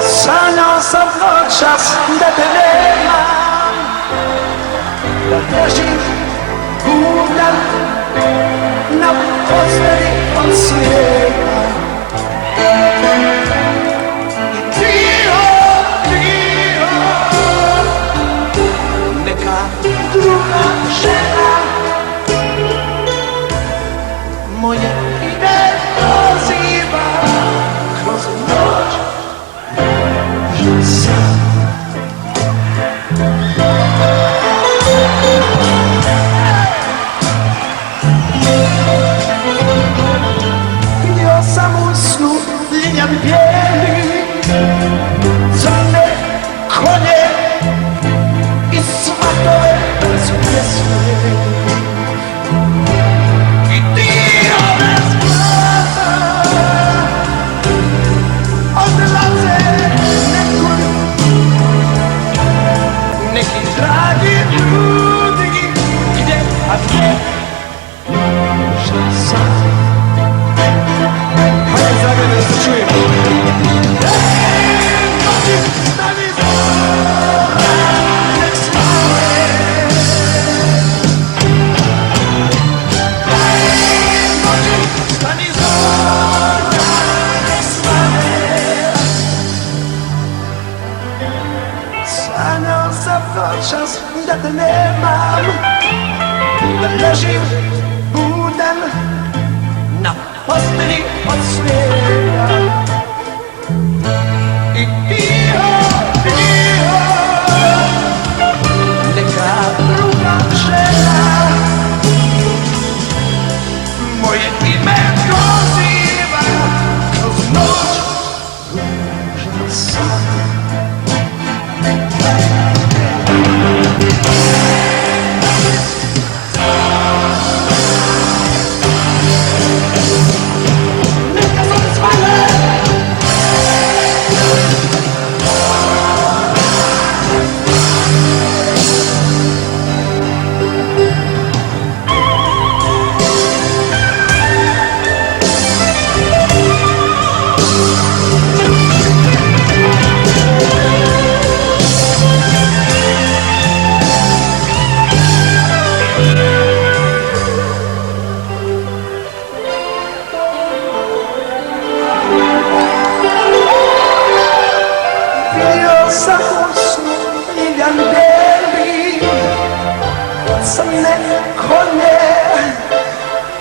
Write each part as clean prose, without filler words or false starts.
Sanjao sam noćas da te nemam, da ležim budan na postelji od snijega. I trio, neka druga žena moje ime proziva kroz noć. Vidio sam u snu ljenjan bijeli, crne konje i svatove bez pjesme. I dio bez glasa odlaze nekud, neki dragi ljudi, gdje, a gdje, šta sam? Hajde Zagreb da se čujem. Noći stani zora, nek slave. Noći stani zora, nek slave. Sanjao sam noćas da te nemam, da ležim budan na postelji od snijega. I dio, neka druga žena moje ime proziva kroz noć. Ružan san. Sam u snu ljeljan bijeli, crne konje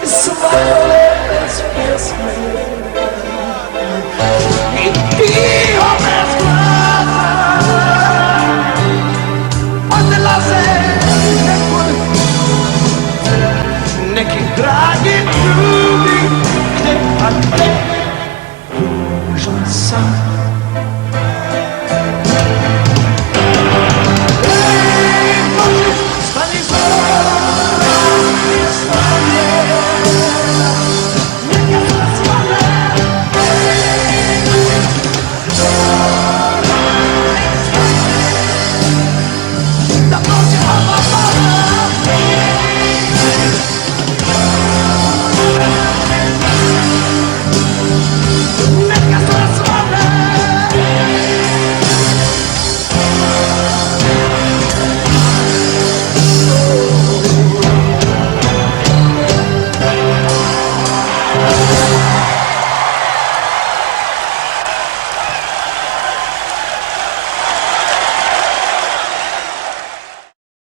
i svatove bez pjesme. I dio bez glasa odlaze nekud, neki dragi ljudi, gdje, a gdje, ružan san.